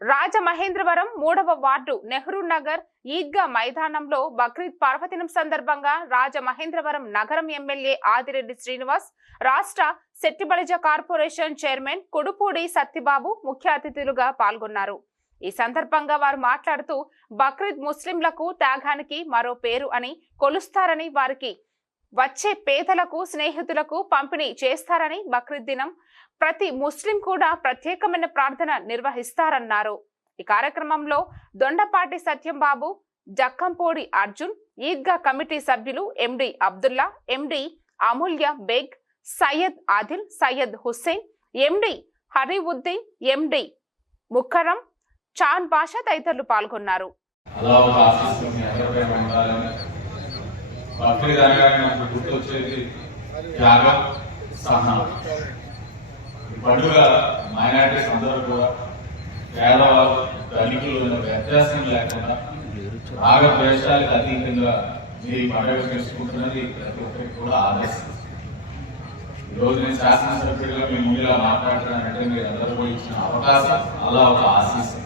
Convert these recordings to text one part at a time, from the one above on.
రాజమహేంద్రవరం 3వ వార్డు నెహ్రూ నగర్ ఈద్గా మైదానంలో బక్రీద్ పర్వదినం సందర్భంగా రాజమహేంద్రవరం నగరం ఎమ్మెల్యే ఆదిరెడ్డి శ్రీనివాస్, రాష్ట్ర సెట్టిబలిజ కార్పొరేషన్ చైర్మన్ కుడుపూడి సత్తిబాబు ముఖ్య అతిథులుగా పాల్గొన్నారు. ఈ సందర్భంగా వారు మాట్లాడుతూ బక్రీద్ ముస్లింలకు త్యాగానికి మరో పేరు అని కొలుస్తారని, వారికి వచ్చే పేదలకు స్నేహితులకు పంపిణీ చేస్తారని, బక్రీద్ దినం ప్రతి ముస్లిం కూడా ప్రత్యేకమైన ప్రార్థన నిర్వహిస్తారన్నారు. ఈ కార్యక్రమంలో దొండపాటి సత్యంబాబు, జక్కంపూడి అర్జున్, ఈద్గా కమిటీ సభ్యులు ఎండి అబ్దుల్లా, ఎండి అమూల్య బేగ్, సయ్యద్ ఆదిల్, సయ్యద్ హుస్సేన్, ఎండి హరీవుద్దీన్, ఎండి ముక్కరం, చాన్ బాషా తదితరులు పాల్గొన్నారు. పండుగ మైనారిటీస్ అందరూ కూడా పేదవాళ్ళు ధనికులు వ్యత్యాసం లేకుండా రాగద్వేషాలకు అతీతంగా మీరు ఈ పండుగ చేసుకుంటున్నది ప్రతి ఒక్కరికి కూడా ఆదర్శం. ఈరోజు నేను శాసనసభ్యులుగా మీ ముందుగా మాట్లాడుతున్నానంటే మీరు అందరూ కూడా ఇచ్చిన అవకాశం అలా ఒక ఆశీస్సు.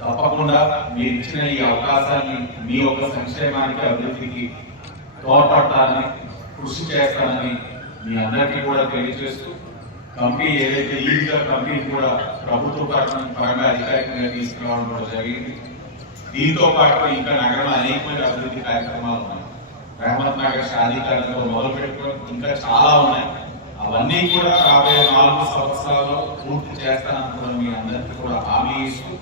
తప్పకుండా మీరు ఇచ్చిన ఈ అవకాశాన్ని మీ యొక్క సంక్షేమానికి అభివృద్ధికి తోడ్పడతానని, కృషి చేస్తానని మీ అందరికీ కూడా తెలియజేస్తూ, కమిటీ ఏదైతే ఈద్గా కమిటీ కూడా ప్రభుత్వ పరంగా అధికారికంగా తీసుకురావడం కూడా జరిగింది. దీంతో పాటు ఇంకా నగరంలో అనేకమైన అభివృద్ధి కార్యక్రమాలు ఉన్నాయి. రహమత్ నగర్ షాదీకారంతో మొదలు పెట్టుకొని ఇంకా చాలా ఉన్నాయి. అవన్నీ కూడా రాబోయే 4 సంవత్సరాల్లో పూర్తి చేస్తానని కూడా మీ అందరికీ కూడా హామీ ఇస్తూ,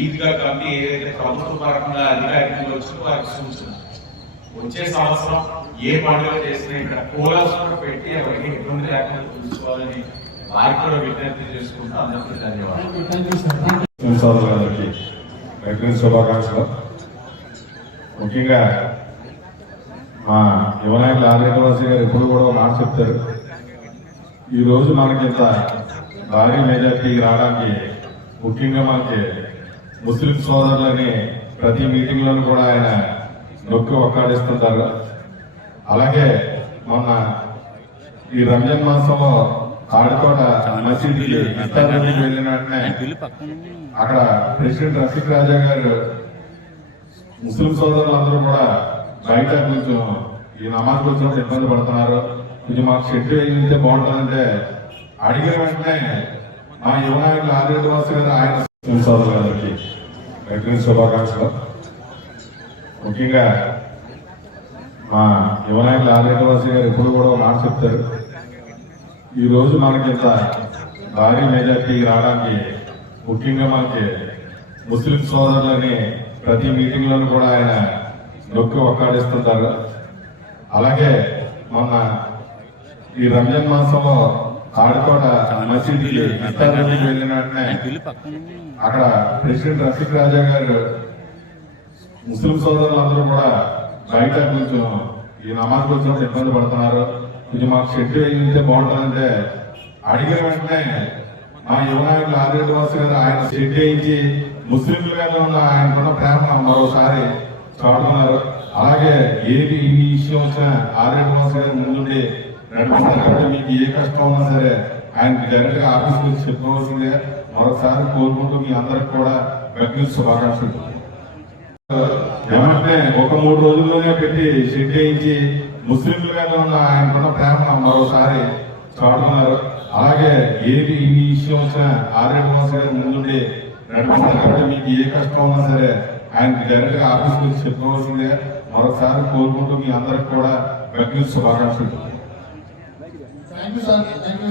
ఈద్గా కమిటీ ఏదైతే ప్రభుత్వ పరంగా అధికారికంగా వచ్చిందో వారికి సూచన, వచ్చే సంవత్సరం ఏ పండుగ చేసినా ఇక్కడ కూలర్స్ కూడా పెట్టి ఎవరికి ఇబ్బంది లేకుండా చూసుకోవాలని వారికి కూడా విజ్ఞప్తి చేసుకుంటూ అందరికీ ధన్యవాదాలు. సోదరులందరికీ బక్రీద్ శుభాకాంక్షలు. ముఖ్యంగా మా యువనాయకులు ఆదిరెడ్డి గారు ఎప్పుడు కూడా ఒక మాట చెప్తారు, ఈ రోజు మనకి ఇంత భారీ మెజార్టీ రావడానికి ముఖ్యంగా మనకి ముస్లిం సోదరులని ప్రతి మీటింగ్లోనూ కూడా ఆయన నొక్కి ఒక్కాడిస్తుంటారు. అలాగే మొన్న ఈ రంజాన్ మాసంలో ఆడకోట మసీదుకి ఇఫ్తార్కి వెళ్ళిన వెంటనే అక్కడ ప్రెసిడెంట్ రఫీక్ రాజా గారు ముస్లిం సోదరులందరూ కూడా బయట కొంచెం ఈ నమాజ్కి వచ్చినప్పుడు ఇబ్బంది పడుతున్నారు, కొంచెం మాకు షెడ్ వేయితే బాగుంటుందంటే అడిగిన వెంటనే మా యువనాయకులు ఆదిరెడ్డి గారు ఆయన సోదరులందరికీ బక్రీద్ శుభాకాంక్షలు. ముఖ్యంగా మా యువనాయకులు ఆదిరెడ్డి గారు ఎప్పుడు కూడా ఒక మాట చెప్తారు, ఈ రోజు మనకి ఇంత భారీ మెజార్టీ రావడానికి ముఖ్యంగా మనకి ముస్లిం సోదరులని ప్రతి మీటింగ్లోనూ కూడా ఆయన నొక్కి ఒక్కాడిస్తుంటారు. అలాగే మొన్న ఈ రంజాన్ మాసంలో ఆడకోట మసీదుకి ఇఫ్తార్కి వెళ్ళిన వెంటనే అక్కడ ప్రెసిడెంట్ రఫీక్ రాజా గారు ముస్లిం సోదరులందరూ కూడా బయట కొంచెం ఈ నమాజ్కి వచ్చినప్పుడు ఇబ్బంది పడుతున్నారు, కొంచెం మాకు షెడ్ వేయితే బాగుంటుందంటే అడిగిన వెంటనే మా యువనాయకులు ఆదిరెడ్డి గారు ఆయన షెడ్ వేయించి ముస్లింల మీద ఉన్న ఆయనకున్న ప్రేమ మరోసారి చాటుతున్నారు. అలాగే ఏది ఈ విషయం వచ్చినా ఆదిరెడ్డి గారు ముందుండి నడుపుతున్నారు. మీకు ఏ కష్టం ఉన్నా సరే ఆయనకి డైరెక్ట్ గా ఆఫీస్ గురించి చెప్పుకోవాల్సిందే మరొకసారి కోరుకుంటూ మీ అందరికి కూడా బక్రీద్ శుభాకాంక్షలు. ఏమంటే ఒక 3 రోజుల్లోనే పెట్టి షెడ్ వేయించి ముస్లింల మీద ఉన్న ఆయనకున్న ప్రేమ మరోసారి చాటుతున్నారు. అలాగే ఏది ఈ విషయం వచ్చినా ఆదిరెడ్డి గారు ముందుండి నడుపుతున్నారు. మీకు ఏ కష్టం ఉన్నా సరే ఆయనకి డైరెక్ట్ గా ఆఫీస్ గురించి చెప్పుకోవాల్సిందే మరొకసారి కోరుకుంటూ మీ అందరికి కూడా బక్రీద్ శుభాకాంక్షలు.